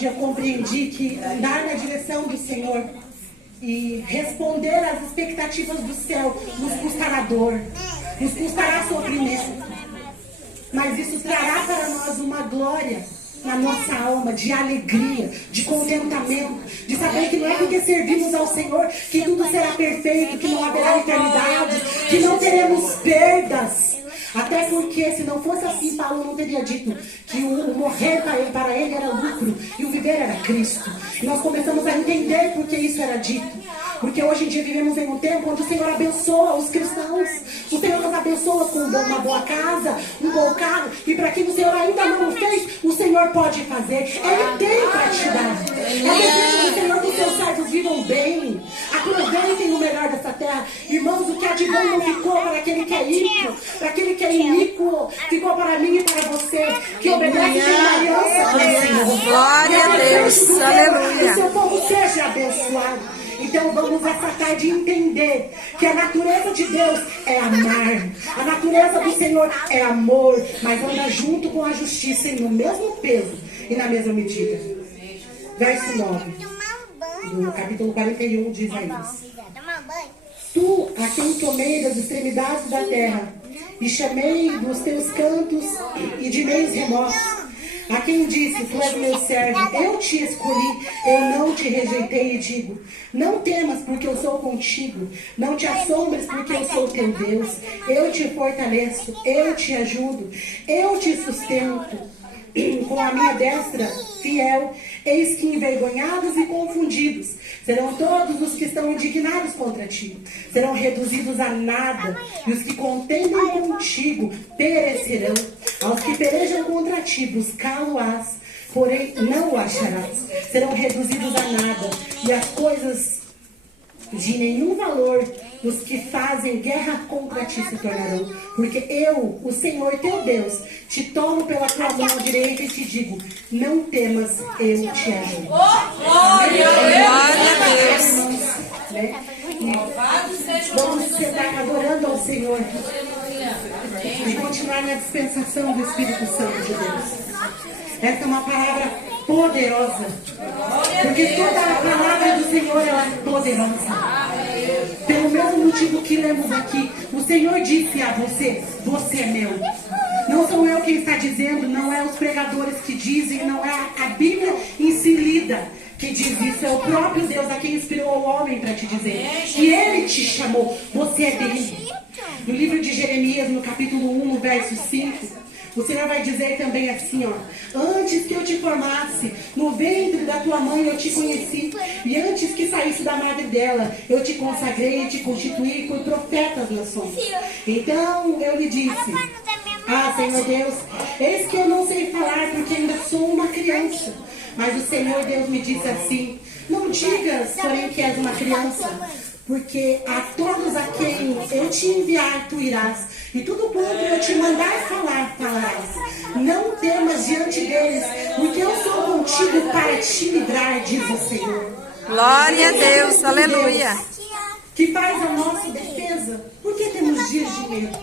onde eu compreendi que andar na direção do Senhor e responder às expectativas do céu nos custará dor, nos custará sofrimento, mas isso trará para nós uma glória na nossa alma, de alegria, de contentamento, de saber que não é porque servimos ao Senhor que tudo será perfeito, que não haverá eternidade, que não teremos perdas. Até porque, se não fosse assim, Paulo não teria dito que o morrer para ele era lucro e o viver era Cristo. E nós começamos a entender por que isso era dito. Porque hoje em dia vivemos em um tempo onde o Senhor abençoa os cristãos. O Senhor nos abençoa com uma boa casa, um bom carro. E para quem o Senhor ainda não fez, o Senhor pode fazer. Ele tem para te dar. É desejo do Senhor que os seus servos vivam bem. Aproveitem o melhor dessa terra. Irmãos, o que há de bom não ficou para aquele que é ímpio, para aquele que é iníquo. Ficou para mim e para você, que obedece sem aliança com o Senhor. Glória a Deus, aleluia. Que o seu povo seja abençoado. Então vamos essa tarde entender que a natureza de Deus é amar. A natureza do Senhor é amor, mas anda junto com a justiça e no mesmo peso e na mesma medida. Verso 9, do capítulo 41 de Isaías. Tu, a quem tomei das extremidades da terra, e chamei dos teus cantos e de meios remotos, a quem disse, tu és meu servo, eu te escolhi, eu não te rejeitei e digo, não temas porque eu sou contigo, não te assombres porque eu sou teu Deus, eu te fortaleço, eu te ajudo, eu te sustento. Com a minha destra fiel, eis que envergonhados e confundidos serão todos os que estão indignados contra ti, serão reduzidos a nada, e os que contendem contigo perecerão. Aos que pelejam contra ti buscá-lo-ás, porém não o acharás, serão reduzidos a nada, e as coisas de nenhum valor os que fazem guerra contra ti se tornarão. Porque eu, o Senhor teu Deus, te tomo pela tua mão direita e te digo, não temas, eu te ajudo. Glória a Deus. Né? Vamos sentar adorando ao Senhor e continuar na dispensação do Espírito Santo de Deus. Essa é uma palavra poderosa, porque toda a palavra do Senhor ela é poderosa. Pelo mesmo motivo que lemos aqui, o Senhor disse a você, você é meu. Não sou eu quem está dizendo, não é os pregadores que dizem, não é a Bíblia em si lida que diz isso, é o próprio Deus a quem inspirou o homem para te dizer. E Ele te chamou, você é dele. No livro de Jeremias, no capítulo 1, no verso 5, o Senhor vai dizer também assim, ó, antes que eu te formasse, no ventre da tua mãe eu te conheci, e antes que saísse da madre dela, eu te consagrei e te constituí por profeta às nações. Então eu lhe disse, ah, Senhor Deus, eis que eu não sei falar porque ainda sou uma criança. Mas o Senhor Deus me disse assim, não digas, porém, que és uma criança, porque a todos a quem eu te enviar, tu irás, e tudo quanto eu te mandar falar, falarás. Não temas diante deles, porque eu sou contigo para te livrar, diz o Senhor. Glória a Deus, aleluia. Que faz a nossa defesa, por que temos dias de medo?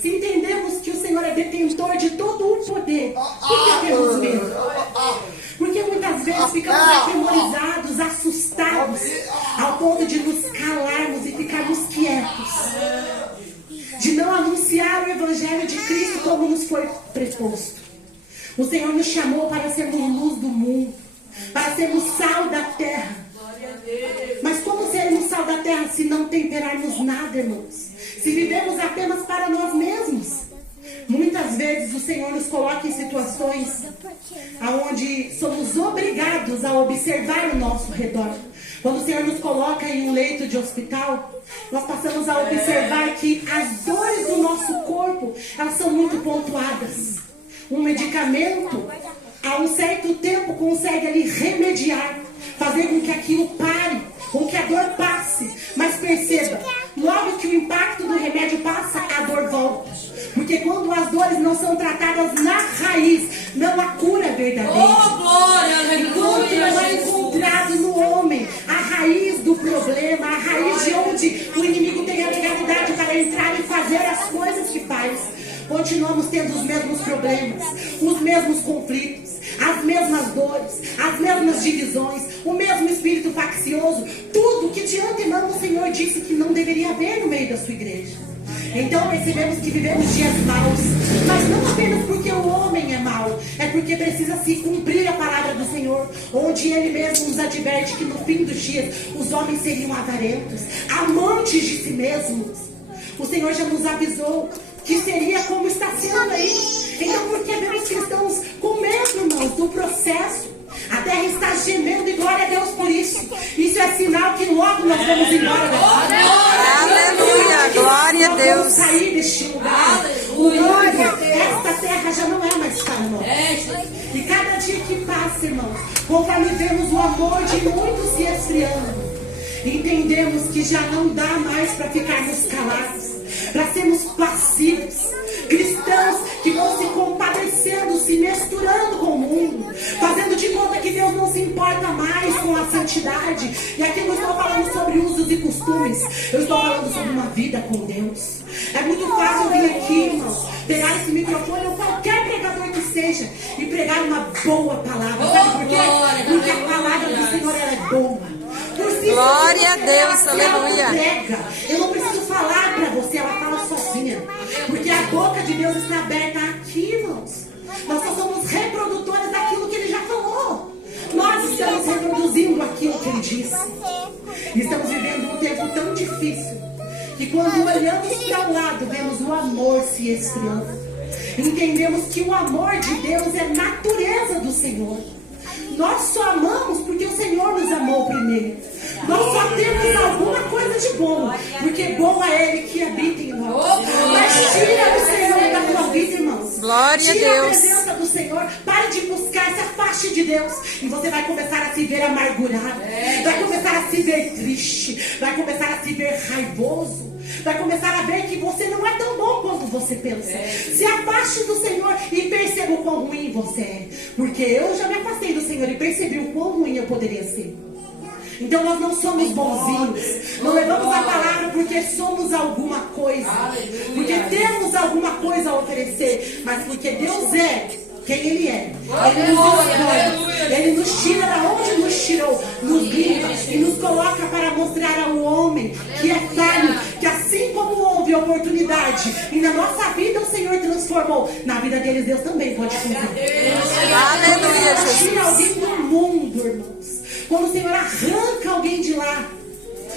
Se entendemos que o Senhor é detentor de todo o poder, por que temos medo? Porque muitas vezes ficamos atemorizados, assustados, ao ponto de nos calarmos e ficarmos quietos, de não anunciar o Evangelho de Cristo como nos foi preposto. O Senhor nos chamou para sermos luz do mundo, para sermos sal da terra. Mas como seremos sal da terra se não temperarmos nada, irmãos? Se vivemos apenas para nós mesmos? Muitas vezes o Senhor nos coloca em situações onde somos obrigados a observar o nosso redor. Quando o Senhor nos coloca em um leito de hospital, nós passamos a observar que as dores do nosso corpo, elas são muito pontuadas. Um medicamento, a um certo tempo, consegue ali remediar, fazer com que aquilo pare, com que a dor passe. Mas perceba, logo que o impacto do remédio passa, a dor volta. Porque quando as dores não são tratadas na raiz, não há cura verdadeira. Oh, glória, Enquanto não é encontrado no homem a raiz do problema, a raiz de onde o inimigo tem a legalidade para entrar e fazer as coisas que faz, continuamos tendo os mesmos problemas, os mesmos conflitos, as mesmas dores, as mesmas divisões, o mesmo espírito faccioso, tudo que de antemão o Senhor disse que não deveria haver no meio da sua igreja. Então percebemos que vivemos dias maus, mas não apenas porque o homem é mau, é porque precisa se cumprir a palavra do Senhor, onde Ele mesmo nos adverte que no fim dos dias os homens seriam avarentos, amantes de si mesmos. O Senhor já nos avisou que seria como está sendo aí. Então por que vemos cristãos com medo, irmãos, do processo? A terra está gemendo e glória a Deus por isso. Isso é sinal que logo nós vamos embora daqui. Aleluia, glória a Deus. Vamos sair deste lugar. O mundo, esta terra já não é mais para nós. E cada dia que passa, irmãos, conforme vemos o amor de muitos se esfriando, entendemos que já não dá mais para ficarmos calados, para sermos passivos. Cristãos que vão se compadecendo, se misturando com o mundo, fazendo de conta que Deus não se importa mais com a santidade. E aqui eu não estou falando sobre usos e costumes, eu estou falando sobre uma vida com Deus. É muito fácil vir aqui, irmãos, pegar esse microfone ou qualquer pregador que seja e pregar uma boa palavra. Sabe por quê? Porque a palavra do Senhor ela é boa. Glória a Deus, aleluia. Eu não preciso falar para você, ela fala sozinha. Porque a boca de Deus está aberta aqui, irmãos. Nós só somos reprodutores daquilo que Ele já falou. Nós estamos reproduzindo aquilo que Ele disse. Estamos vivendo um tempo tão difícil que quando olhamos para o lado, vemos o amor se esfriando. Entendemos que o amor de Deus é natureza do Senhor. Nós só amamos porque o Senhor nos amou primeiro. Nós só temos alguma coisa de bom, porque bom é Ele que habita em nós. Mas tira o Senhor da tua vida, irmãos. Glória a Deus. Tira a presença do Senhor. Pare de buscar, se afaste de Deus. E você vai começar a se ver amargurado. Vai começar a se ver triste. Vai começar a se ver raivoso. Vai começar a ver que você não é tão bom quanto você pensa. Se afaste do Senhor e perceba o quão ruim você é. Porque eu já me afastei do Senhor e percebi o quão ruim eu poderia ser. Então nós não somos bonzinhos. Não levamos a palavra porque somos alguma coisa. Porque temos alguma coisa a oferecer. Mas porque Deus é quem Ele é. Ele nos escolhe. Ele nos tira da onde nos tirou. Nos limpa e nos coloca para mostrar ao homem que é carne. Que assim como houve oportunidade e na nossa vida o Senhor transformou, na vida deles Deus também pode fazer. Aleluia, Jesus. Tira alguém do mundo, irmãos. Quando o Senhor arranca alguém de lá,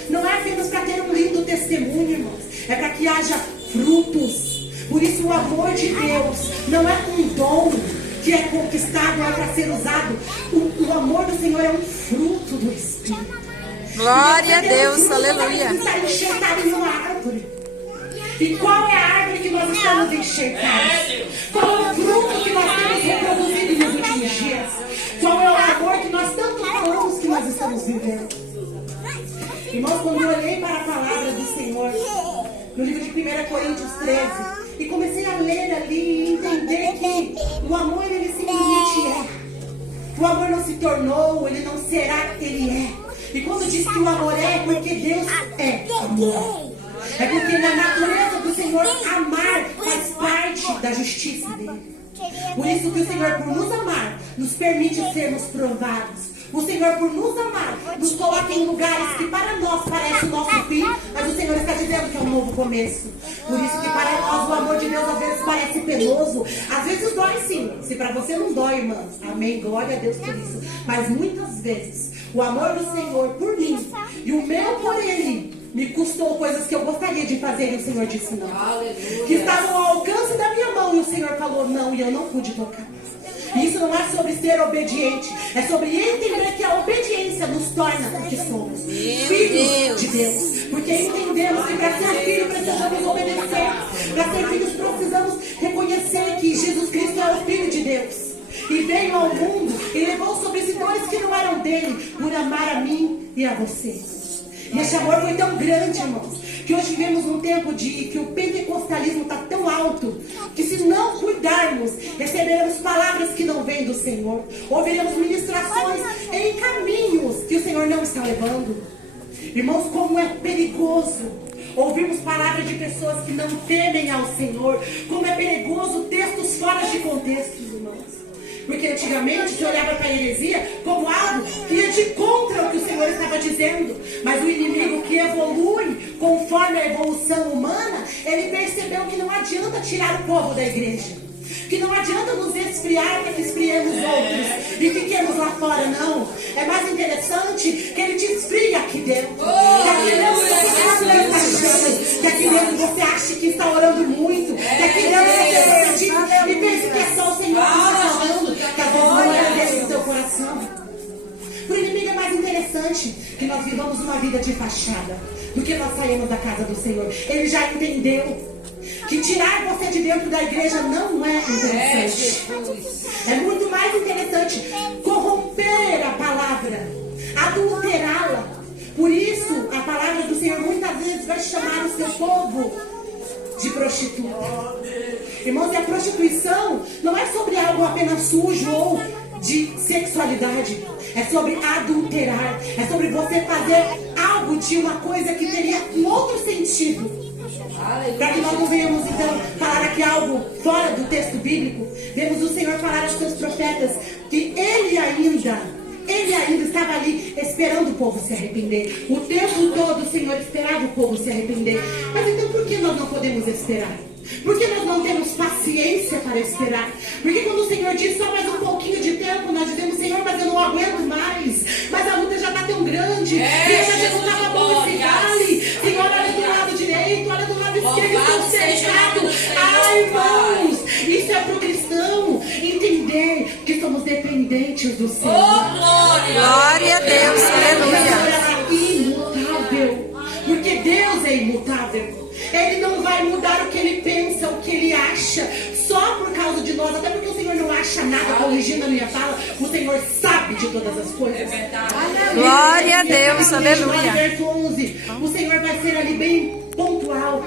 não é apenas para ter um lindo testemunho, irmãos. É para que haja frutos. Por isso o amor de Deus não é um dom que é conquistado, é para ser usado. O amor do Senhor é um fruto do Espírito. Glória a Deus, aleluia. Está enxertado em uma árvore. E qual é a árvore que nós estamos enxertados? Qual é o fruto que nós temos reproduzido nos últimos dias? Qual é o amor que nós tanto falamos que nós estamos vivendo? Irmãos, quando eu olhei para a palavra do Senhor, no livro de 1 Coríntios 13, e comecei a ler ali e entender que o amor, ele simplesmente é. O amor não se tornou, ele não será, ele é. E quando diz que o amor é porque Deus é amor. É porque na natureza do Senhor amar faz parte da justiça dele. Por isso que o Senhor, por nos amar, nos permite sermos provados. O Senhor, por nos amar, nos coloca em lugares que para nós parece o nosso fim, mas o Senhor está dizendo que é um novo começo. Por isso que para nós o amor de Deus às vezes parece penoso. Às vezes dói sim. Se para você não dói, irmãs, amém, glória a Deus por isso. Mas muitas vezes o amor do Senhor por mim e o meu por Ele me custou coisas que eu gostaria de fazer e o Senhor disse não. Aleluia. Que estavam ao alcance da minha mão e o Senhor falou não e eu não pude tocar. E isso não é sobre ser obediente, é sobre entender que a obediência nos torna o que somos, filhos de Deus. Porque entendemos que para ser filho precisamos obedecer. Para ser filhos precisamos reconhecer que Jesus Cristo é o Filho de Deus. E veio ao mundo e levou sobre si dores que não eram dele, por amar a mim e a você. E esse amor foi tão grande, irmãos, que hoje vivemos um tempo que o pentecostalismo está tão alto, que se não cuidarmos, receberemos palavras que não vêm do Senhor, ouviremos ministrações em caminhos que o Senhor não está levando. Irmãos, como é perigoso ouvirmos palavras de pessoas que não temem ao Senhor, como é perigoso textos fora de contexto, irmãos. Porque antigamente você olhava para a heresia como algo que ia de contra o que o Senhor estava dizendo. Mas o inimigo que evolui conforme a evolução humana, ele percebeu que não adianta tirar o povo da igreja. Que não adianta nos esfriar para que esfriemos outros e fiquemos lá fora, não. É mais interessante que ele te esfrie aqui dentro. Que aqui dentro você que aqui dentro você acha que está orando muito. Que aqui dentro você sente e pensa que é só o Senhor que está falando. Que às vezes não é dentro do seu coração. Para o inimigo é mais interessante que nós vivamos uma vida de fachada do que nós saímos da casa do Senhor. Ele já entendeu que tirar você de dentro da igreja não é interessante. É muito mais interessante corromper a palavra, adulterá-la. Por isso, a palavra do Senhor muitas vezes vai chamar o seu povo de prostituta. Irmãos, e a prostituição não é sobre algo apenas sujo ou de sexualidade. É sobre adulterar. É sobre você fazer algo de uma coisa que teria um outro sentido. Para que nós não venhamos então falar aqui algo fora do texto bíblico, vemos o Senhor falar aos seus profetas que Ele ainda estava ali esperando o povo se arrepender. O tempo todo o Senhor esperava o povo se arrepender. Mas então por que nós não podemos esperar? Por que nós não temos paciência para esperar? Porque quando o Senhor diz só mais um pouquinho de tempo, nós dizemos: Senhor, mas eu não aguento mais. Mas a luta já está tão grande. Senhor, mas eu não estava bom esse vale. Senhor, olha do lado direito, olha do lado esquerdo, estou cercado. Ai, irmãos, isso é para o cristão entender que somos dependentes do Senhor. Glória a Deus, aleluia. O Senhor é imutável. Porque Deus é imutável. Ele não vai mudar o que ele pensa, o que ele acha, só por causa de nós. Até porque o Senhor não acha nada, corrigindo a minha fala. O Senhor sabe de todas as coisas. Glória a Deus, aleluia. Verso 11, o Senhor vai ser ali bem pontual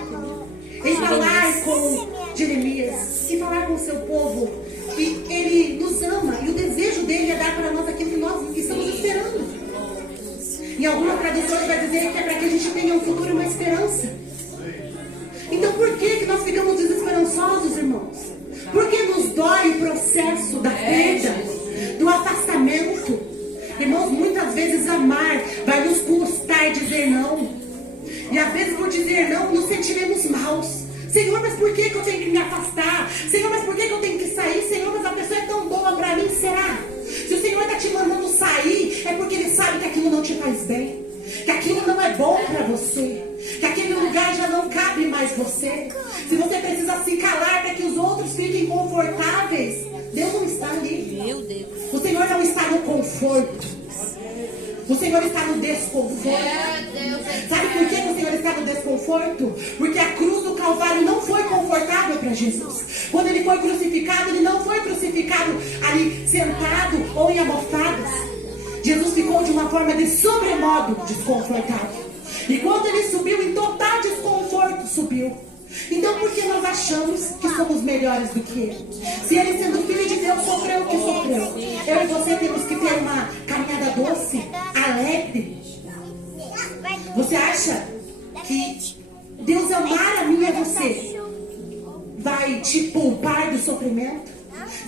em falar com Jeremias e falar com o seu povo que Ele nos ama e o desejo dele é dar para nós aquilo que nós estamos esperando. Em algumas traduções vai dizer que é para que a gente tenha um futuro e uma esperança. Então por que nós ficamos desesperançosos, irmãos? Porque nos dói o processo da perda, do afastamento. Irmãos, muitas vezes amar vai nos custar dizer não. E às vezes por dizer não nos sentiremos maus. Senhor, mas por que eu tenho que me afastar? Senhor, mas por que eu tenho que sair? Senhor, mas a pessoa é tão boa para mim, será? Se o Senhor está te mandando sair, é porque Ele sabe que aquilo não te faz bem. Que aquilo não é bom para você. Que aquele lugar já não cabe mais você. Se você precisa se calar para que os outros fiquem confortáveis, Deus não está ali. Meu Deus. O Senhor não está no conforto. O Senhor está no desconforto. Sabe por que o Senhor está no desconforto? Porque a cruz do Calvário não foi confortável para Jesus. Quando Ele foi crucificado, Ele não foi crucificado ali sentado ou em almofadas. Jesus ficou de uma forma de sobremodo desconfortável. E quando Ele subiu em total desconforto, subiu. Então por que nós achamos que somos melhores do que Ele? Se Ele, sendo Filho de Deus, sofreu o que sofreu, eu e você temos que ter uma caminhada doce, alegre. Você acha que Deus amar a mim e a você vai te poupar do sofrimento?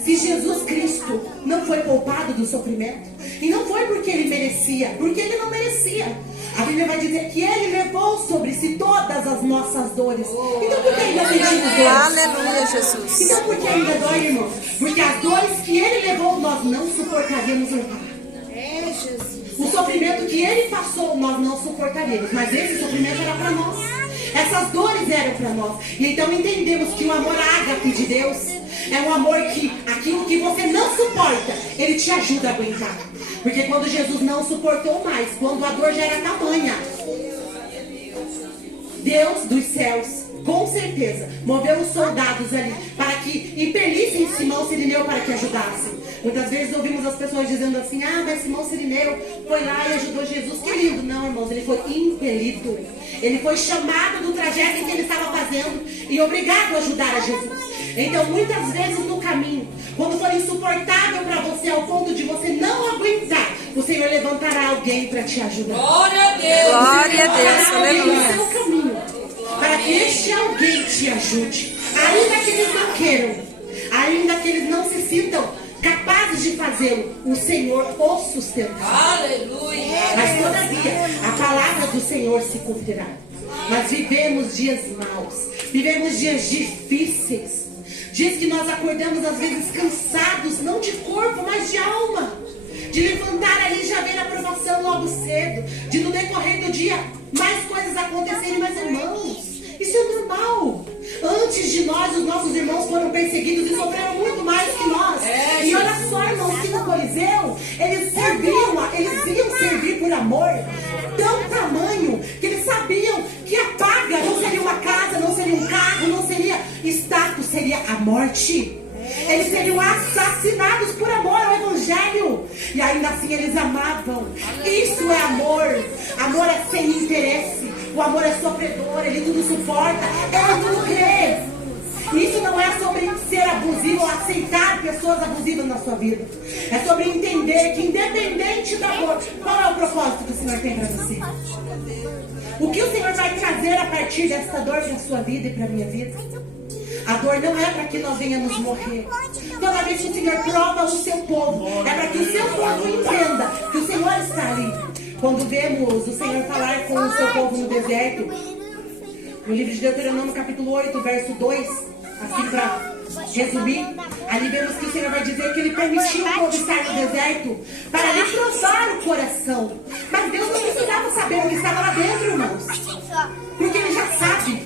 Se Jesus Cristo não foi poupado do sofrimento, e não foi porque Ele merecia, porque Ele não merecia. A Bíblia vai dizer que Ele levou sobre si todas as nossas dores. Então por que ainda sentimos dores? Aleluia, Jesus. Então por que ainda dói, irmãos? Porque as dores que Ele levou, nós não suportaríamos levar. O sofrimento que Ele passou, nós não suportaríamos. Mas esse sofrimento era para nós. Essas dores eram para nós. E então entendemos que o amor ágape de Deus é um amor que aquilo que você não suporta, Ele te ajuda a aguentar. Porque quando Jesus não suportou mais, quando a dor já era tamanha, Deus dos céus, com certeza, moveu os soldados ali para que impelissem Simão Cirineu para que ajudassem. Muitas vezes ouvimos as pessoas dizendo assim: ah, mas Simão Cirineu foi lá e ajudou Jesus. Que lindo. Não, irmãos, ele foi impelido. Ele foi chamado do trajeto em que ele estava fazendo e obrigado a ajudar a Jesus. Então, muitas vezes no caminho, quando for insuportável para você ao ponto de você não aguentar, o Senhor levantará alguém para te ajudar. Glória a Deus. Glória a Deus, aleluia. No seu caminho, para que este alguém te ajude. Ainda que eles não queiram, ainda que eles não se sintam capazes de fazê-lo, o Senhor o sustentará. Aleluia. Mas todavia, a palavra do Senhor se cumprirá. Nós vivemos dias maus, vivemos dias difíceis, dias que nós acordamos às vezes cansados, não de corpo, mas de alma, de levantar ali e já ver a aprovação logo cedo, de no decorrer do dia mais coisas acontecerem. Mas irmãos, isso é normal. Antes de nós, os nossos irmãos foram perseguidos e sofreram muito mais que nós. E olha só, irmãos, que no Coliseu eles iam servir por amor tão tamanho que eles sabiam que a paga não seria uma casa, não seria um carro, não seria status, seria a morte. Eles seriam assassinados por amor ao Evangelho. E ainda assim eles amavam. Isso é amor. Amor é sem interesse. O amor é sofredor. Ele tudo suporta. Ele tudo crê. Isso não é sobre ser abusivo ou aceitar pessoas abusivas na sua vida. É sobre entender que independente da dor, qual é o propósito que o Senhor tem para você? O que o Senhor vai trazer a partir dessa dor para a sua vida e para a minha vida? A dor não é para que nós venhamos morrer. Toda vez que o Senhor prova o seu povo, é para que o seu povo entenda que o Senhor está ali. Quando vemos o Senhor falar com o seu povo no deserto, no livro de Deuteronômio capítulo 8, verso 2, assim para resumir, ali vemos que o Senhor vai dizer que Ele permitiu o povo estar no deserto para lhe provar o coração. Mas Deus não precisava saber o que estava lá dentro, irmãos, porque Ele já sabe.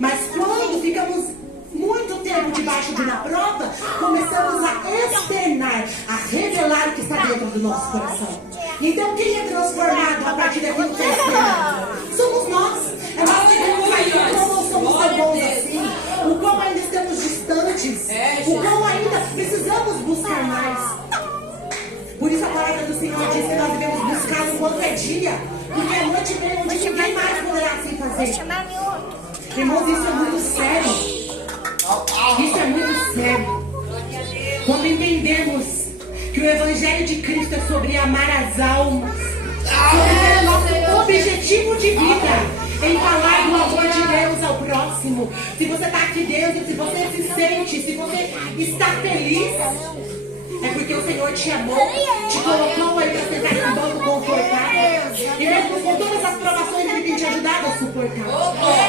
Mas quando ficamos muito tempo debaixo de uma prova, começamos a externar, a revelar o que está dentro do nosso coração. Então quem é transformado a partir daquilo que é externo? Somos nós. É nós que vemos aí o quão não somos tão bons assim, o quão ainda estamos distantes, o quão ainda precisamos buscar mais. Por isso a palavra do Senhor diz que nós devemos buscar enquanto é dia, porque a noite vem onde ninguém mais poderá assim fazer. Irmãos, isso é muito sério. Isso é muito sério. Quando entendemos que o Evangelho de Cristo é sobre amar as almas, sobre ter o nosso objetivo de vida em falar do amor de Deus ao próximo. Se você está aqui dentro, se você se sente, se você está feliz, é porque o Senhor te amou, te colocou aí para sentar em um banco confortável. E mesmo com todas as provações, Ele tem te ajudado a suportar.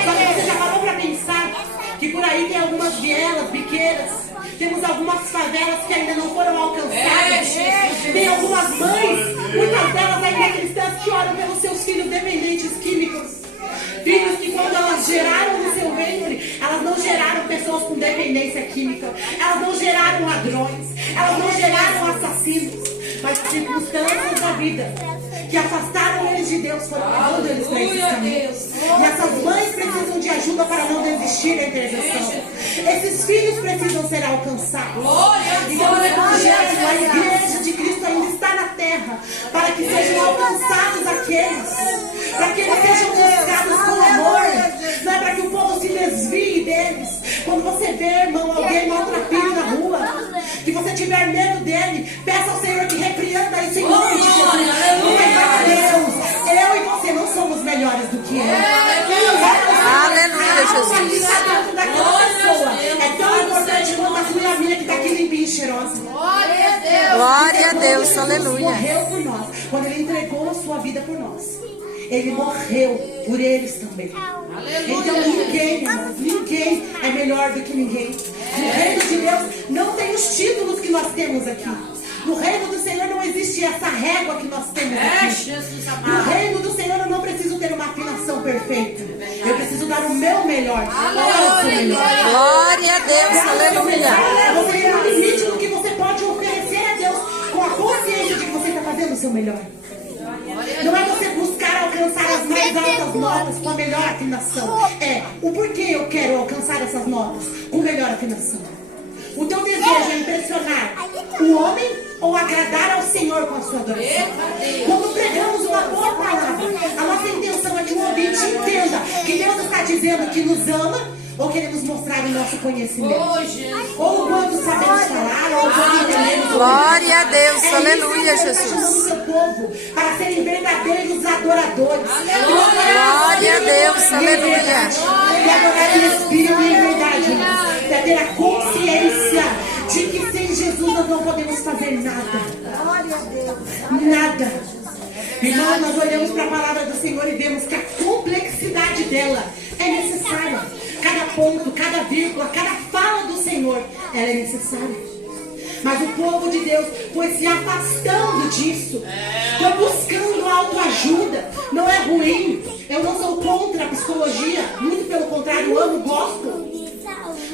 Só que você já parou para pensar que por aí tem algumas vielas, biqueiras, temos algumas favelas que ainda não foram alcançadas. Tem algumas mães, muitas delas ainda cristãs, que oram pelos seus filhos dependentes químicos. Filhos que quando elas geraram no seu ventre, elas não geraram pessoas com dependência química, elas não geraram ladrões, elas não geraram assassinos, mas circunstâncias da vida que afastaram eles de Deus, foram levando eles para esses caminhos. E essas mães precisam de ajuda para não desistir da intercessão. Esses filhos precisam ser alcançados. Então o Evangelho, a igreja de Cristo ainda está na terra, para que sejam alcançados aqueles, para que eles sejam buscados com amor. Não é para que o povo se desvie deles. Quando você vê, irmão, alguém maltratando na rua, que você tiver medo dele, peça ao Senhor que repreenda isso em nome de Jesus. Deus, eu e você não somos melhores do que ele. Aleluia, Jesus. É tão importante quanto a sua e a minha que está aqui limpinha e cheirosa. Glória a Deus, aleluia. Morreu por nós. Quando Ele entregou a sua vida por nós, Ele morreu por eles também. Então ninguém, irmãos, ninguém é melhor do que ninguém. No reino de Deus não tem os títulos que nós temos aqui. No reino do Senhor não existe essa régua que nós temos aqui. No reino do Senhor eu não preciso ter uma afinação perfeita. Eu preciso dar o meu melhor. Glória a Deus, aleluia. Você tem um limite do que você pode oferecer a Deus com a consciência de que você está fazendo o seu melhor. Não é você buscar alcançar as mais altas notas com a melhor afinação. É o porquê eu quero alcançar essas notas com melhor afinação. O teu desejo é impressionar o homem ou agradar ao Senhor com a sua adoração? Quando pregamos uma boa palavra, a nossa intenção é que o ouvinte entenda que Deus está dizendo que nos ama, ou queremos mostrar o nosso conhecimento? Ou quando sabemos falar, ou quando entendemos. Glória a Deus, aleluia, Jesus. O seu povo para serem verdadeiros adoradores. Glória a Deus, aleluia. E adorar em espírito e em verdade, para ter a consciência de que sem Jesus nós não podemos nada. Nada. Irmão, nós olhamos para a palavra do Senhor e vemos que a complexidade dela é necessária. Cada ponto, cada vírgula, cada fala do Senhor, ela é necessária. Mas o povo de Deus foi se afastando disso, foi buscando autoajuda. Não é ruim, eu não sou contra a psicologia, muito pelo contrário, amo, gosto.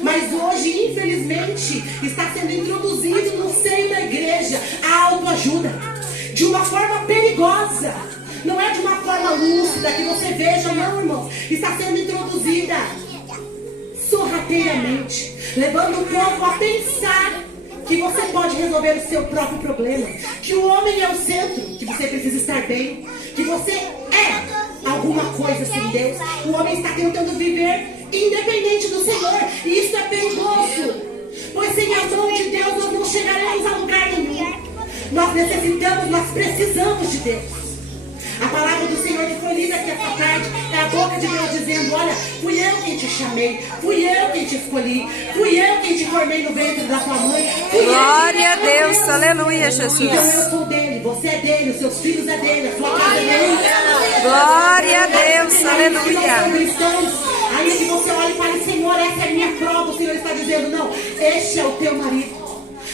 Mas hoje, infelizmente, está sendo introduzido no seio da igreja a autoajuda de uma forma perigosa. Não é de uma forma lúcida que você veja, não, irmão. Está sendo introduzida sorrateiramente, levando o povo a pensar que você pode resolver o seu próprio problema, que o homem é o centro, que você precisa estar bem, que você é alguma coisa sem Deus. O homem está tentando viver independente do Senhor, e isso é perigoso, pois sem a mão de Deus nós não chegaremos a lugar nenhum. Nós necessitamos, nós precisamos de Deus. A palavra do Senhor que foi lida aqui essa tarde é a boca de Deus dizendo: olha, fui eu quem te chamei, fui eu quem te escolhi, fui eu quem te formei no ventre da tua mãe. Glória a Deus, aleluia, Jesus. Então eu sou dele, você é dele, os seus filhos é dele, a sua casa é dele. Glória a Deus, aleluia. Cristãos, aí que você olha e fala: Senhor, essa é a minha prova. O Senhor está dizendo: não, este é o teu marido.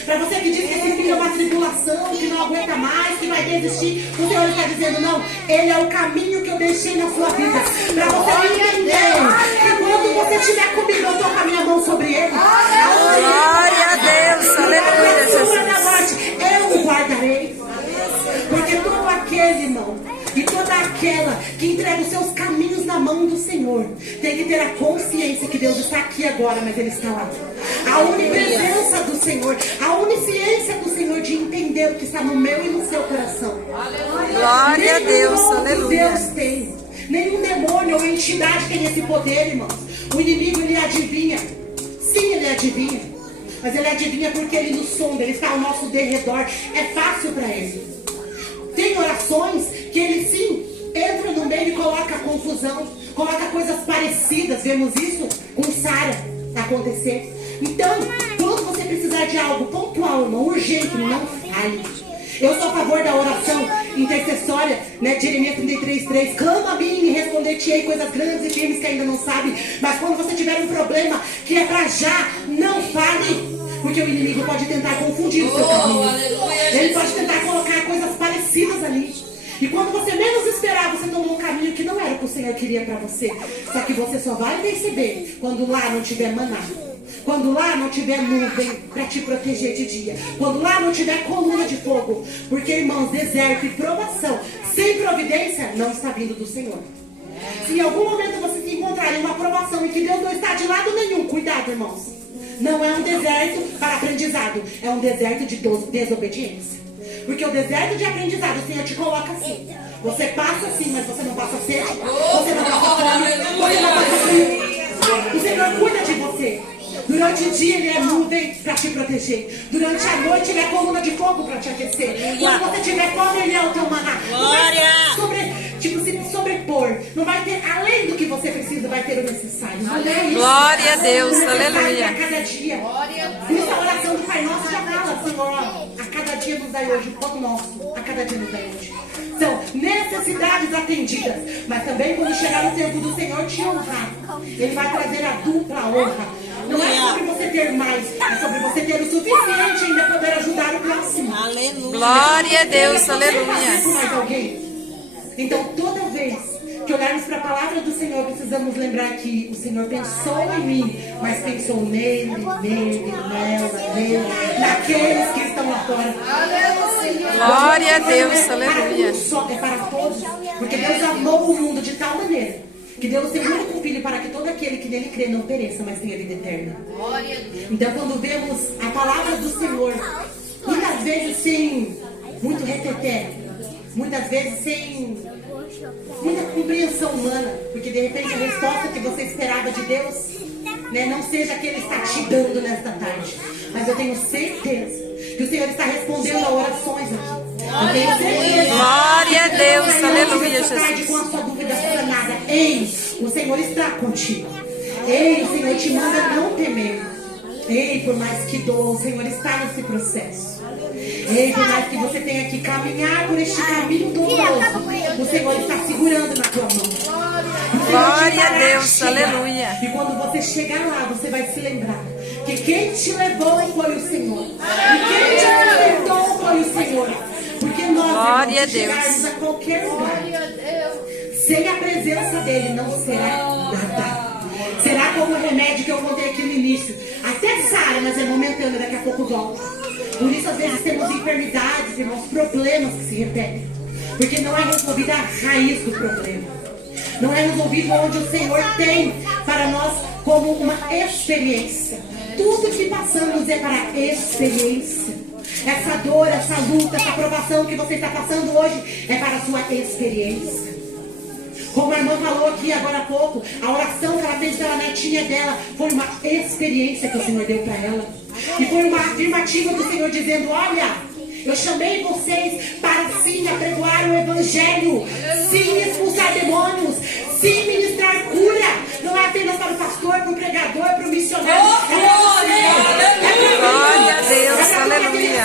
Para você que diz que esse filho é uma tribulação, que não aguenta mais, que vai desistir, o Senhor está dizendo: não, ele é o caminho que eu deixei na sua vida. Para você entender que quando você estiver comigo, eu toco a minha mão sobre ele. Glória a Deus, aleluia, Jesus. Eu o guardarei. Porque todo aquele, irmão, e toda aquela que entrega os seus caminhos na mão do Senhor tem que ter a consciência que Deus está aqui agora, mas Ele está lá. A onipresença do Senhor, a onisciência do Senhor de entender o que está no meu e no seu coração. Glória a Deus, aleluia. Deus tem. Nenhum demônio ou entidade tem esse poder, irmãos. O inimigo, ele adivinha. Sim, ele adivinha. Mas ele adivinha porque ele nos sonda, ele está ao nosso derredor. É fácil para ele. Tem orações que ele sim entra no meio e coloca confusão, coloca coisas parecidas. Vemos isso com Sara acontecer. Então, quando você precisar de algo pontual, irmão, urgente, não fale. Eu sou a favor da oração intercessória, né? Jeremias 33:3. Clama a mim e responder-te-ei coisas grandes e firmes que ainda não sabe. Mas quando você tiver um problema que é para já, não fale. Porque o inimigo pode tentar confundir o seu caminho. Ele pode tentar colocar coisas parecidas ali. E quando você menos esperar, você tomou um caminho que não era o que o Senhor queria para você. Só que você só vai perceber quando lá não tiver maná. Quando lá não tiver nuvem para te proteger de dia. Quando lá não tiver coluna de fogo. Porque, irmãos, deserto e provação sem providência não está vindo do Senhor. Se em algum momento você se encontrar em uma provação em que Deus não está de lado nenhum, cuidado, irmãos. Não é um deserto para aprendizado, é um deserto de desobediência. Porque o deserto de aprendizado, o Senhor te coloca assim. Você passa assim, mas você não passa sede, você não passa fome, você não passa frio. O Senhor cuida de você. Durante o dia ele é nuvem para te proteger. Durante a noite ele é coluna de fogo para te aquecer. Quando você tiver fome, ele é o teu maná. Se sobrepor. Não vai ter, além do que você precisa, vai ter o necessário. Glória a Deus, aleluia. A cada dia. Essa oração do Pai Nosso já fala, Senhor, a cada dia nos dai hoje o pão nosso. A cada dia nos dai hoje. São necessidades atendidas. Mas também quando chegar no tempo do Senhor te honrar, Ele vai trazer a dupla honra. Não é sobre você ter mais, é sobre você ter o suficiente e ainda poder ajudar o próximo. Aleluia. Glória a Deus, aleluia. Mais alguém? Então, toda vez que olharmos para a palavra do Senhor, precisamos lembrar que o Senhor pensou em mim, mas pensou nele, nela, naqueles que estão lá fora. Glória a Deus, aleluia. É para todos, porque Deus amou o mundo de tal maneira que deu o seu único filho para que todo aquele que nele crê não pereça, mas tenha vida eterna. Então, quando vemos a palavra do Senhor, muitas vezes sem muito reteté, muitas vezes sem muita compreensão humana, porque de repente a resposta que você esperava de Deus, né, não seja a que Ele está te dando nesta tarde. Mas eu tenho certeza que o Senhor está respondendo a orações aqui. Eu tenho certeza. Glória a Deus, aleluia, Jesus. Com a sua dúvida sanada, ei, o Senhor está contigo. Ei, o Senhor te manda não temer. Ei, por mais que doa, o Senhor está nesse processo. Ei, por mais que você tenha que caminhar por este caminho doloroso, o Senhor está segurando na tua mão. Glória a Deus, aleluia. E quando você chegar lá, você vai se lembrar que quem te levou foi o Senhor. E quem te libertou foi o Senhor. Porque nós, Glória a irmãos, se chegarmos a qualquer lugar, sem a presença dele, não será nada. Será como o remédio que eu contei aqui no início. Até sara, mas é momentâneo, daqui a pouco volta. Por isso, às vezes, temos enfermidades, irmãos, problemas que se repetem. Porque não é resolvida a raiz do problema. Não é resolvido onde o Senhor tem para nós como uma experiência. Tudo que passamos é para experiência. Essa dor, essa luta, essa provação que você está passando hoje é para a sua experiência. Como a irmã falou aqui agora há pouco, a oração que ela fez pela netinha dela foi uma experiência que o Senhor deu para ela. E foi uma afirmativa do Senhor dizendo: olha, eu chamei vocês para sim apregoar o Evangelho, sim expulsar demônios, sim ministrar cura. Não é apenas para o pastor, para o pregador, para o missionário. Glória a Deus, aleluia.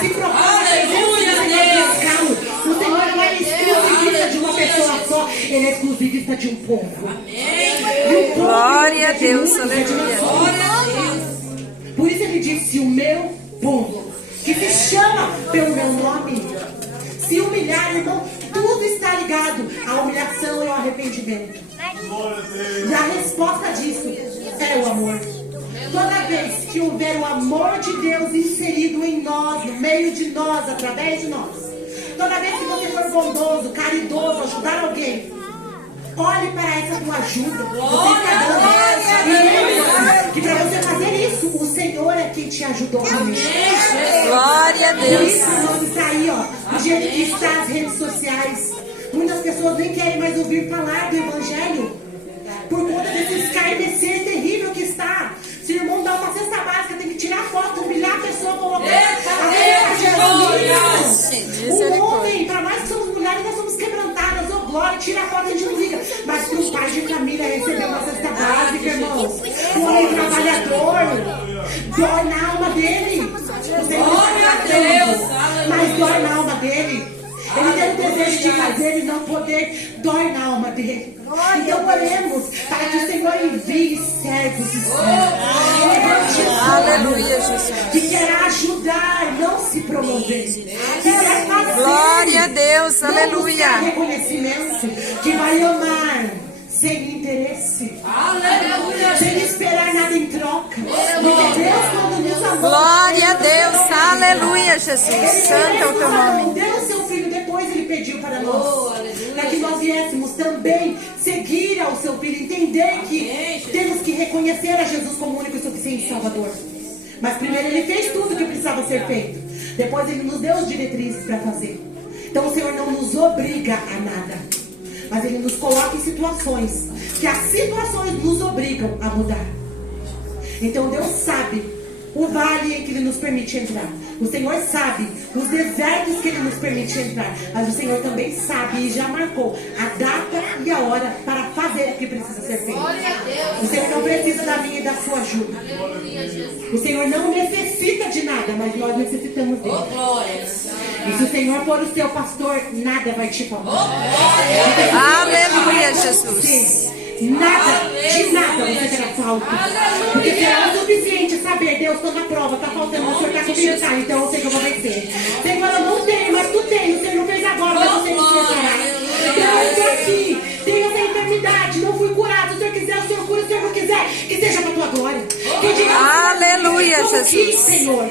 O Senhor não é exclusivista de uma pessoa só, Ele é exclusivista de um povo. Glória a Deus, aleluia. Por isso Ele disse: o meu povo, que se chama pelo meu nome, se humilhar, irmão, tudo está ligado à humilhação e ao arrependimento. E a resposta disso é o amor. Toda vez que houver o amor de Deus inserido em nós, no meio de nós, através de nós, toda vez que você for bondoso, caridoso, ajudar alguém, olhe para essa tua ajuda. Você está dando. E lembra que para você fazer isso, o Senhor é quem te ajudou também. Glória a Por Deus. isso, irmãos, está aí, ó, do jeito que está as redes sociais. Muitas pessoas nem querem mais ouvir falar do Evangelho por conta desse escarnecer terrível que está. Se o irmão dá uma cesta básica, tem que tirar foto, humilhar a pessoa, colocar o homem, para nós que somos mulheres, nós somos quebrantadas, ô glória, tira a foto, a gente não liga. Mas para o pai de família receber uma cesta básica, irmãos, o homem trabalhador, dói na alma dele. O Senhor está tratando, mas dói na alma dele. Ele tem o desejo de fazer e não poder, dói na alma dele. Então oremos para que o Senhor envie servos e servas. Aleluia, Jesus. Que quer ajudar, não se promover. Que quer fazer. Glória a Deus, não aleluia. buscar reconhecimento. Que vai amar sem interesse. Aleluia. Sem esperar nada em troca. Porque Deus, quando nos amou, Glória a Deus, aleluia, Jesus. Santo é o teu nome. Deu o seu filho, depois ele pediu para nós. Para que nós viéssemos também seguir ao seu filho, entender que temos que reconhecer a Jesus como único e suficiente Salvador. Mas primeiro ele fez tudo o que precisava ser feito. Depois ele nos deu as diretrizes para fazer. Então o Senhor não nos obriga a nada, mas ele nos coloca em situações que as situações nos obrigam a mudar. Então Deus sabe o vale em que Ele nos permite entrar. O Senhor sabe os desertos que Ele nos permite entrar. Mas o Senhor também sabe e já marcou a data e a hora para fazer o que precisa ser feito. O Senhor não precisa da minha e da sua ajuda. O Senhor não necessita de nada, mas nós necessitamos dele. E se o Senhor for o seu pastor, nada vai te faltar. Aleluia, Jesus. Nada, de nada você terá falta. Porque será o suficiente saber: Deus, estou na prova, está faltando, o Senhor está comigo, tá? Então eu sei que eu vou vencer. Senhor, eu não tenho, mas tu tem. O Senhor não fez agora, mas eu sei que o Senhor fará. Então eu estou aqui, tenho essa enfermidade, não fui curado. Se o Senhor quiser, o Senhor cura. Se o Senhor não quiser, que seja para a tua glória. Que diga: aleluia, Jesus. Jesus. Senhor,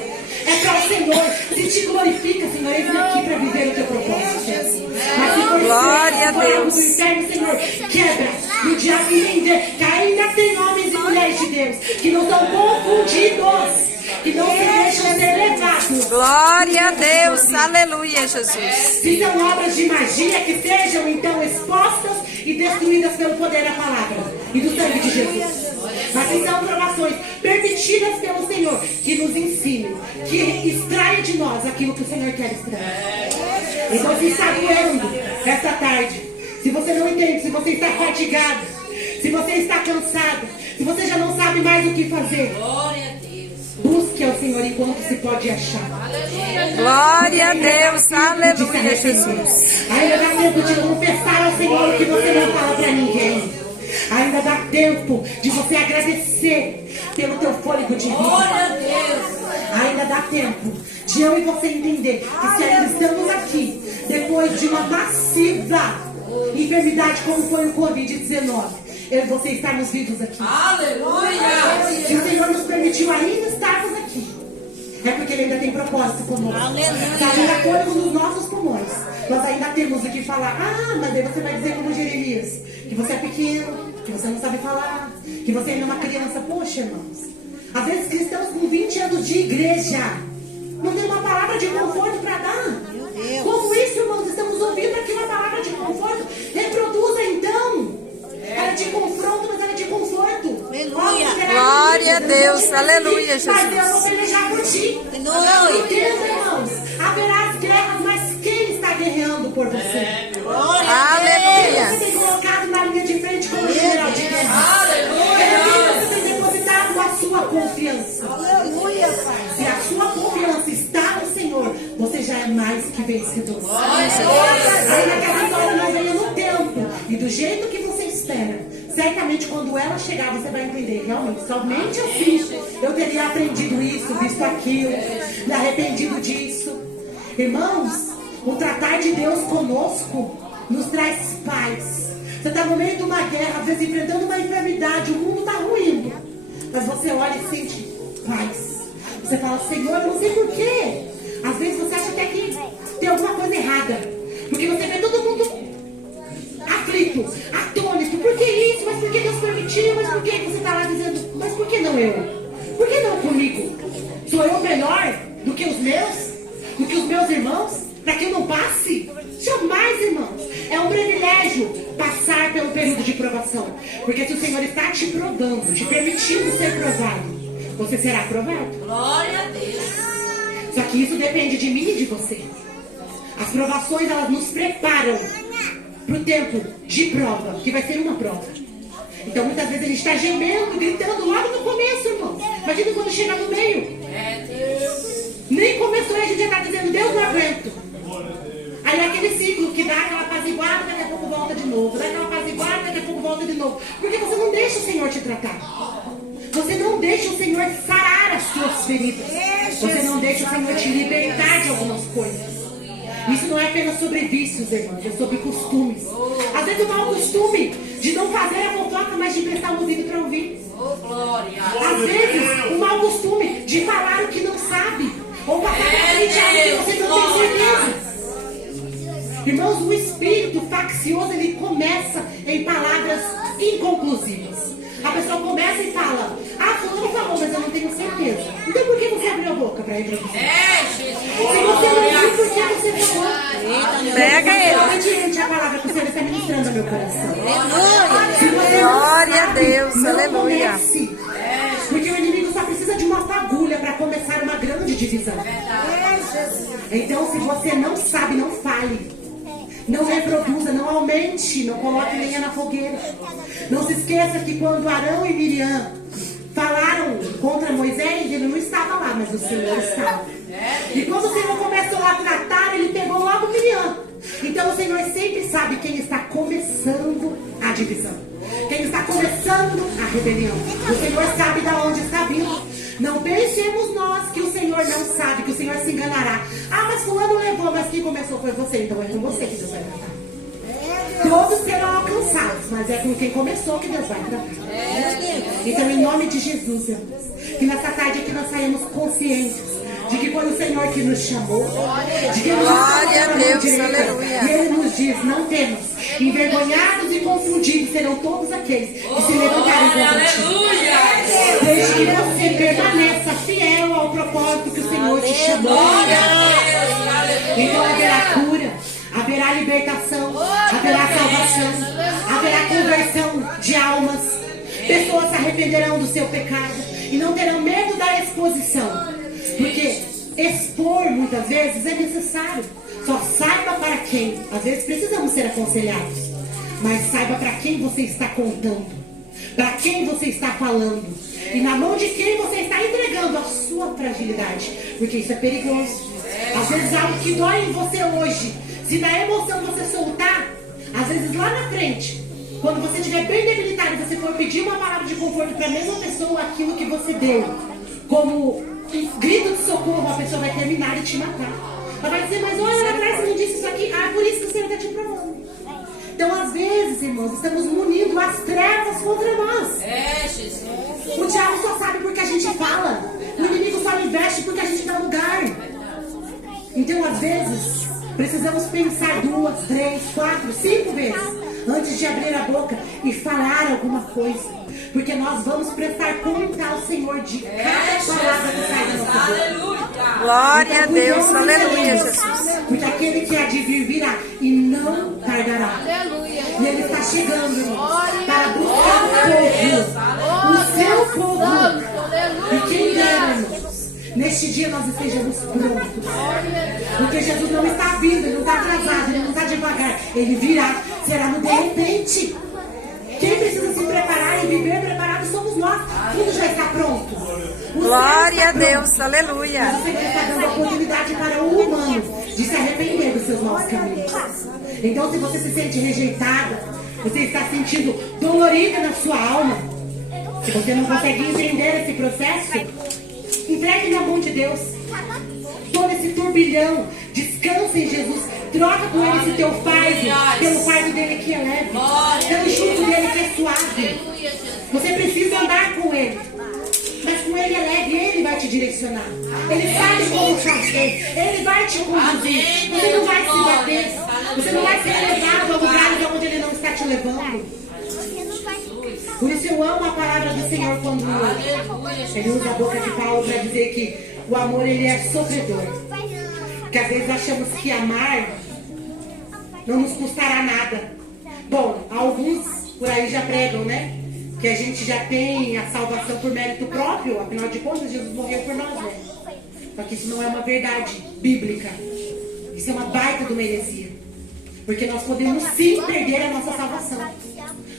é para o Senhor. Se te glorifica, Senhor, eis-me aqui para viver o teu propósito, Jesus. Mas se for Glória a Deus. do inferno, Senhor, quebra. E o diabo entender que ainda tem homens e mulheres de Deus que não são confundidos, que não se deixam ser levados. Glória a Deus, aleluia, Jesus. Se são obras de magia, que sejam então expostas e destruídas pelo poder da palavra e do sangue de Jesus. Mas se são provações permitidas pelo Senhor, que nos ensine, que extraia de nós aquilo que o Senhor quer extrair. Então, se está doendo esta tarde, se você não entende, se você está fatigado, se você está cansado, se você já não sabe mais o que fazer, busque busque ao Senhor enquanto se pode achar. Glória a Deus, aleluia, Jesus. Ainda dá tempo de confessar ao Senhor o que você não fala para ninguém. Ainda dá tempo de você agradecer pelo teu fôlego de vida. Ainda dá tempo de eu e você entender que se ainda estamos aqui, depois de uma massiva enfermidade como foi o Covid-19, eu e você estarmos vivos aqui. Aleluia! Se o Senhor nos permitiu ainda estarmos aqui, é porque Ele ainda tem propósito conosco. Está ainda corpo nos nossos pulmões. Nós ainda temos o que falar. Ah, mas aí você vai dizer como Jeremias, que você é pequeno, que você não sabe falar, que você ainda é uma criança. Poxa, irmãos, às vezes cristãos com 20 anos de igreja não tem uma palavra de conforto para dar. Como isso, irmãos, estamos ouvindo aqui uma palavra de conforto. Reproduza então. Ela é de confronto, mas ela é de conforto. Aleluia. Glória a Deus, aleluia, Jesus. Mas eu vou pelejar por ti. Entenda, irmãos. Haverá as guerras, mas quem está guerreando por você? Aleluia. Quem você tem colocado na linha de frente como general de guerra? Aleluia. Você tem depositado a sua confiança. Aleluia, Pai. Se a sua confiança está no Senhor, você já é mais que vencedor. Ainda que a vitória não venha no tempo e do jeito que você espera, certamente quando ela chegar você vai entender. Realmente, somente assim eu teria aprendido isso, visto aquilo, me arrependido disso. Irmãos, o tratar de Deus conosco nos traz paz. Você está no meio de uma guerra, às vezes enfrentando uma enfermidade, o mundo está ruindo, mas você olha e sente paz. Você fala: Senhor, eu não sei porquê. Às vezes você acha até que tem alguma coisa errada, porque você vê todo mundo aflito, atônito. Por que isso? Mas por que Deus permitiu? Mas por que você está lá dizendo: mas por que não eu? Por que não comigo? Sou eu melhor do que os meus? Do que os meus irmãos? Para que eu não passe? Jamais, irmãos. É um privilégio passar pelo período de provação, porque se o Senhor está te provando, te permitindo ser provado, você será aprovado. Glória a Deus. Só que isso depende de mim e de você. As provações, elas nos preparam para o tempo de prova, que vai ser uma prova. Então muitas vezes a gente está gemendo, gritando logo no começo, irmão. Imagina quando chegar no meio. Nem começou e a gente já está dizendo: Deus, não aguento. Aí é aquele ciclo que dá aquela apaziguada, daqui a pouco volta de novo. Dá aquela apaziguada, daqui a pouco volta de novo. Porque você não deixa o Senhor te tratar. Você não deixa o Senhor sarar as suas feridas. Você não deixa o Senhor te libertar de algumas coisas. Isso não é apenas sobre vícios, irmãos, é sobre costumes. Às vezes o mau costume de não fazer a fofoca, mas de prestar o ouvido para ouvir. Às vezes o mau costume de falar o que não sabe, ou passar para frente algo que você não tem certeza. Irmãos, o espírito faccioso, ele começa em palavras inconclusivas. A pessoa começa e fala: ah, fulano falou, mas eu não tenho certeza. Então por que você abriu a boca para ir para você? Se você não viu, por que você falou? Pega ele. Obediente a palavra que o Senhor está ministrando ao meu coração. Glória a Deus, não aleluia. Comece, porque o inimigo só precisa de uma fagulha para começar uma grande divisão. Então, se você não sabe, não fale. Não reproduza, não aumente, não coloque lenha na fogueira. Não se esqueça que quando Arão e Miriam falaram contra Moisés, ele não estava lá, mas o Senhor estava. E quando o Senhor começou a tratar, ele pegou logo Miriam. Então o Senhor sempre sabe quem está começando a divisão, quem está começando a rebelião. O Senhor sabe de onde está vindo. Não pensemos nós que o Senhor não sabe, que o Senhor se enganará. Ah, mas fulano levou, mas quem começou foi você. Então é com você que Deus vai tratar. Todos serão alcançados, mas é com quem começou que Deus vai tratar. Então, em nome de Jesus, irmãos, que nessa tarde aqui nós saímos conscientes de que foi o Senhor que nos chamou, de que nos Glória a Deus, aleluia. E Ele nos diz: não temos, envergonhados e confundidos serão todos aqueles que se levantarem contra ti. Desde que você permaneça fiel ao propósito que o Senhor te chamou. Então haverá cura, haverá libertação, haverá salvação, haverá conversão de almas. Pessoas se arrependerão do seu pecado e não terão medo da exposição, porque expor muitas vezes é necessário. Só saiba para quem. Às vezes precisamos ser aconselhados, mas saiba para quem você está contando. para quem você está falando e na mão de quem você está entregando a sua fragilidade, porque isso é perigoso. Às vezes algo que dói em você hoje, se na emoção você soltar, às vezes lá na frente, quando você estiver bem debilitado e você for pedir uma palavra de conforto para a mesma pessoa, aquilo que você deu como um grito de socorro, a pessoa vai terminar e te matar. Ela vai dizer, mas olha lá atrás, você não disse isso aqui. Ah, é por isso que o Senhor está te provando. Então, às vezes, irmãos, estamos munindo as trevas contra nós. Jesus. O diabo só sabe porque a gente fala. O inimigo só investe porque a gente dá lugar. Então, às vezes, precisamos pensar 2, 3, 4, 5 vezes antes de abrir a boca e falar alguma coisa. Porque nós vamos prestar conta ao Senhor de cada palavra que sai da nossa boca. Aleluia. Glória a Deus. Aleluia, Jesus. Porque aquele que há de vir virá e não tardará. E ele está chegando, irmãos, para buscar o seu povo. E quem dera, irmãos, neste dia nós estejamos prontos. Porque Jesus não está vindo, ele não está atrasado, ele não está devagar. Ele virá, será no de repente. Quem precisa se preparar e viver preparado somos nós. Tudo já está pronto. Glória a Deus. Aleluia. Mas o Senhor está dando a oportunidade para o humano de se arrepender dos seus maus caminhos. Então, se você se sente rejeitada, você está sentindo dolorida na sua alma, se você não consegue entender esse processo, entregue na mão de Deus. Todo esse turbilhão, descansa em Jesus. Troca com ele esse teu fardo pelo fardo dele que é leve, pelo jugo dele que é suave. Você precisa andar com ele, mas com ele é leve, ele vai te direcionar. Ele sabe como fazer, ele vai te conduzir. Você não vai se bater, você não vai ser levado a lugares onde ele não está te levando. Por isso eu amo a palavra do Senhor quando ele usa a boca de Paulo para dizer que o amor ele é sofredor. Porque às vezes achamos que amar não nos custará nada. Bom, alguns por aí já pregam, né? Que a gente já tem a salvação por mérito próprio. Afinal de contas, Jesus morreu por nós, né? Só que isso não é uma verdade bíblica. Isso é uma baita de uma heresia. Porque nós podemos sim perder a nossa salvação.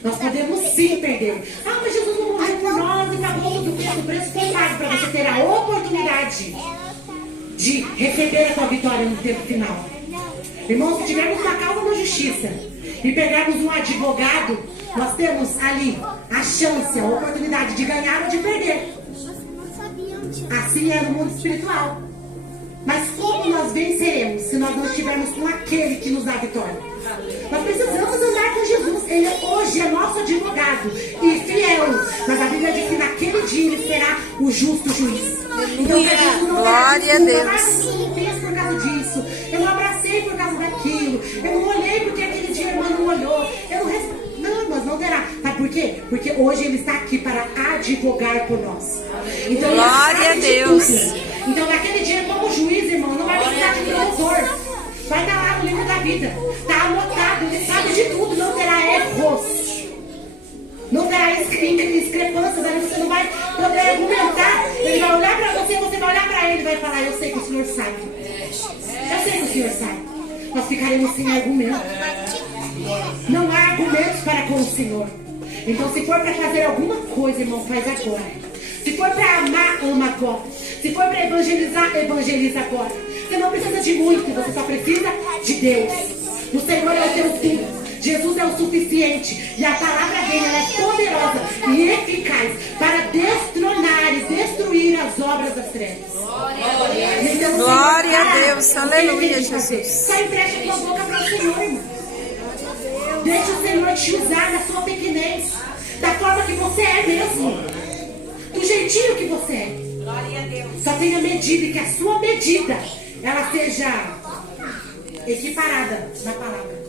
Nós podemos sim perder. Ah, mas Jesus não morreu por nós e acabou tudo o preço foi pago para você ter a oportunidade de receber a sua vitória no tempo final. Irmãos, se tivermos uma causa na justiça e pegarmos um advogado, nós temos ali a chance, a oportunidade de ganhar ou de perder. Assim é no mundo espiritual. Mas como nós venceremos se nós não estivermos com aquele que nos dá a vitória? Nós precisamos andar com Jesus. Ele hoje é nosso advogado e fiel. Mas a Bíblia diz que naquele dia ele será o justo juiz. Então, glória a Deus. Eu não fiz por causa disso. Eu não abracei por causa daquilo. Eu não olhei porque aquele dia a irmã não olhou. Eu não, mas não terá. Sabe por quê? Porque hoje ele está aqui para advogar por nós. Então, glória a Deus. Então naquele dia, como juiz, irmão, não vai precisar de promotor. Vai estar lá no livro da vida. Está anotado, ele sabe de tudo, não terá erros. Não terá discrepâncias, ali você não vai poder argumentar. Ele vai olhar para você, você vai olhar para ele e vai falar, eu sei que o Senhor sabe. Eu sei que o Senhor sabe. Nós ficaremos sem argumento. Não há argumentos para com o Senhor. Então se for para fazer alguma coisa, irmão, faz agora. Se for para amar, ama agora. Se for para evangelizar, evangeliza agora. Você não precisa de muito, você só precisa de Deus. O Senhor é o teu tudo. Jesus é o suficiente. E a palavra dele ela é poderosa e eficaz para destronar e destruir as obras das trevas. Então, glória a Deus. Aleluia, Jesus. Só empresta tua boca para o Senhor, irmão. Deixa o Senhor te usar na sua pequenez, da forma que você é mesmo, do jeitinho que você é. Glória a Deus. Só tenha medida e que a sua medida ela seja equiparada na palavra.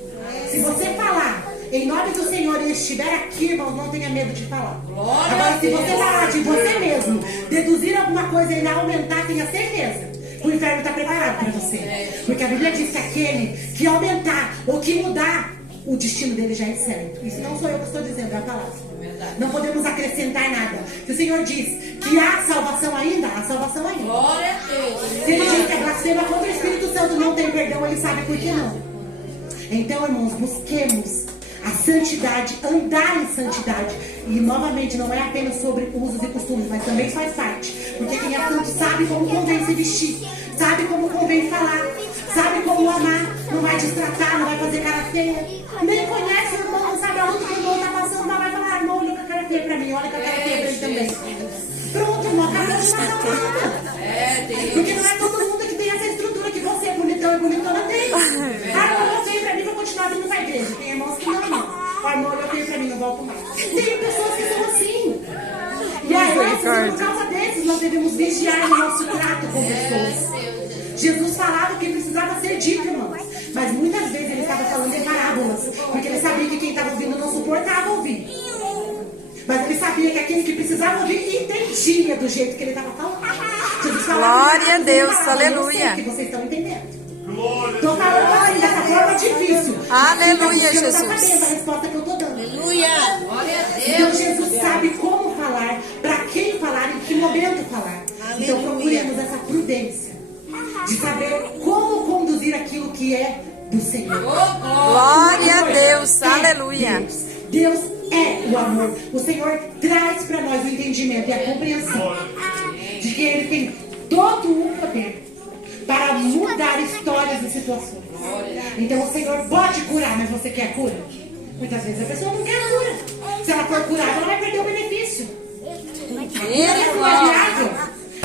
Se você falar em nome do Senhor e estiver aqui, irmão, não tenha medo de falar. Agora, se você falar de você mesmo, deduzir alguma coisa e não aumentar, tenha certeza. O inferno está preparado para você. Porque a Bíblia diz que aquele que aumentar ou que mudar, o destino dele já é certo. Isso não sou eu que estou dizendo, é a palavra. Não podemos acrescentar nada. Se o Senhor diz que há salvação ainda, há salvação ainda. Glória a Deus. Se ele diz que é blasfema contra o Espírito Santo, não tem perdão, ele sabe por que não. Então, irmãos, busquemos A santidade, andar em santidade. E novamente, não é apenas sobre usos e costumes, mas também faz parte. Porque quem é santo sabe como convém se vestir, sabe como convém falar, sabe como amar, não vai destratar, não vai fazer cara feia. Nem conhece o irmão, não sabe aonde o irmão está passando, não vai falar, irmão, olha com a cara feia pra mim, olha com a cara feia pra ele também. Pronto, irmão, acabou de matar o nada. Porque não é todo mundo que tem essa estrutura que você é bonitão e bonitona tem. Ah, irmão, feio pra mim, vou continuar vindo pra igreja. Tem irmãos que não. Ah, irmão, olha feio pra mim, não volto mais. Tem pessoas que são assim. E aí, por causa desses, nós devemos vigiar o nosso trato com pessoas. Jesus falava que precisava ser dito, irmãos. Mas muitas vezes ele estava falando em parábolas. Porque ele sabia que quem estava ouvindo não suportava ouvir. Mas ele sabia que aquele que precisava ouvir entendia do jeito que ele estava falando. Jesus falava, glória a Deus, aleluia. Eu sei que vocês estão entendendo. Estou falando assim, dessa forma difícil. Aleluia, Jesus. Jesus. Não está sabendo a resposta que eu estou dando. Aleluia. Glória a Então Deus. Jesus sabe como falar, para quem falar, em que momento falar. Então procuremos essa prudência de saber como conduzir aquilo que é do Senhor. Glória a Deus, aleluia. Deus é o amor. O Senhor traz para nós o entendimento e a compreensão de que Ele tem todo o poder para mudar histórias e situações. Então o Senhor pode curar, mas você quer cura? Muitas vezes a pessoa não quer cura. Se ela for curada, ela vai perder o benefício. A cura não é viável.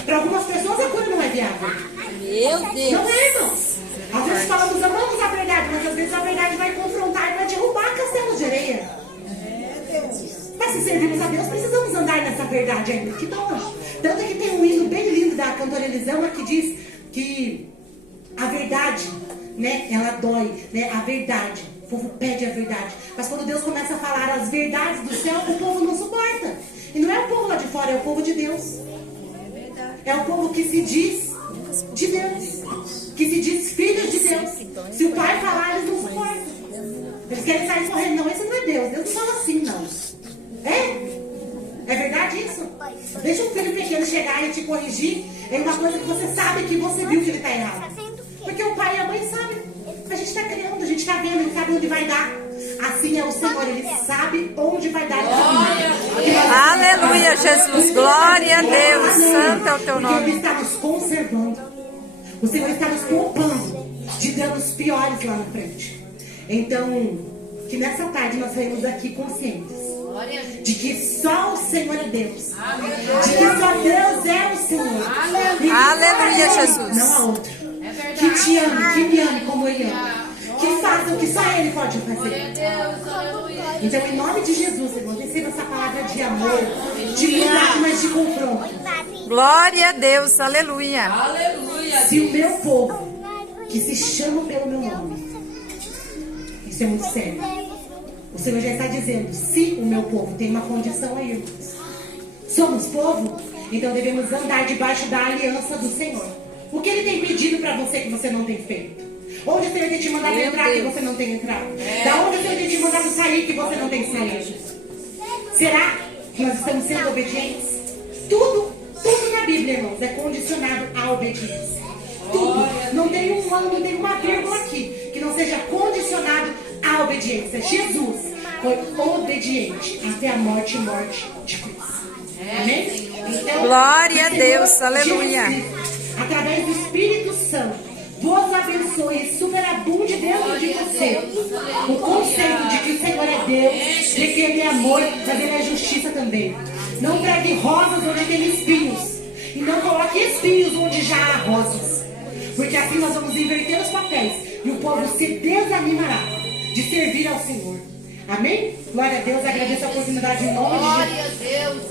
Para algumas pessoas a cura não é viável. Meu Deus. Não é, irmãos. Às vezes falamos, amamos a verdade, mas às vezes a verdade vai confrontar e vai derrubar castelos de areia. Mas se servimos a Deus, precisamos andar nessa verdade ainda. Que dói. Tanto que tem um hino bem lindo da cantora Elisama que diz que a verdade, né, ela dói, né, a verdade. O povo pede a verdade. Mas quando Deus começa a falar as verdades do céu, o povo não suporta. E não é o povo lá de fora, é o povo de Deus. É o povo que se diz de Deus, que se diz filho de Deus. Se o pai falar, eles não suportam. Eles querem sair correndo. Não, esse não é Deus. Deus não fala assim, não. É verdade isso? Deixa um filho pequeno chegar e te corrigir em uma coisa que você sabe que você viu que ele está errado. Porque o pai e a mãe sabem. A gente está criando, a gente está vendo, ele sabe onde vai dar. Assim é o Senhor, ele sabe onde vai dar. Aleluia, Jesus. Glória a Deus. Santo é o teu Porque nome. ele está nos conservando. O Senhor está nos poupando de danos piores lá na frente. Então, que nessa tarde nós saímos aqui conscientes de que só o Senhor é Deus. De que só Deus é o Senhor. E Aleluia, só Ele, Jesus. não há outro. Que te ame, que me ame como Ele ama. Que faça o que só Ele pode fazer. Então, em nome de Jesus, Senhor, receba essa palavra de amor, de cuidado, mas de confronto. Glória a Deus, aleluia. Se o meu povo, que se chama pelo meu nome, isso é muito sério. O Senhor já está dizendo, se o meu povo tem uma condição aí, irmãos. Somos povo, então devemos andar debaixo da aliança do Senhor. O que Ele tem pedido para você que você não tem feito? Onde o Senhor tem te mandado entrar que você não tem entrado? Da onde o Senhor tem te mandado sair que você não tem saído? Será que nós estamos sendo obedientes? Tudo na Bíblia, irmãos, é condicionado à obediência. Tudo. Não tem uma vírgula aqui que não seja condicionado à obediência. Jesus foi obediente até a morte de cruz. Amém? Então, Glória a Deus, aleluia. Jesus, através do Espírito Santo, vos abençoe e superabunde dentro de você o conceito de que o Senhor é Deus, de que Ele é amor, mas Ele é justiça também. Não pregue rosas onde tem espinhos, e não coloque espinhos onde já há rosas, porque assim nós vamos inverter os papéis e o povo se desanimará de servir ao Senhor. Amém? Glória a Deus, agradeço a oportunidade em nome de Jesus. Glória a Deus.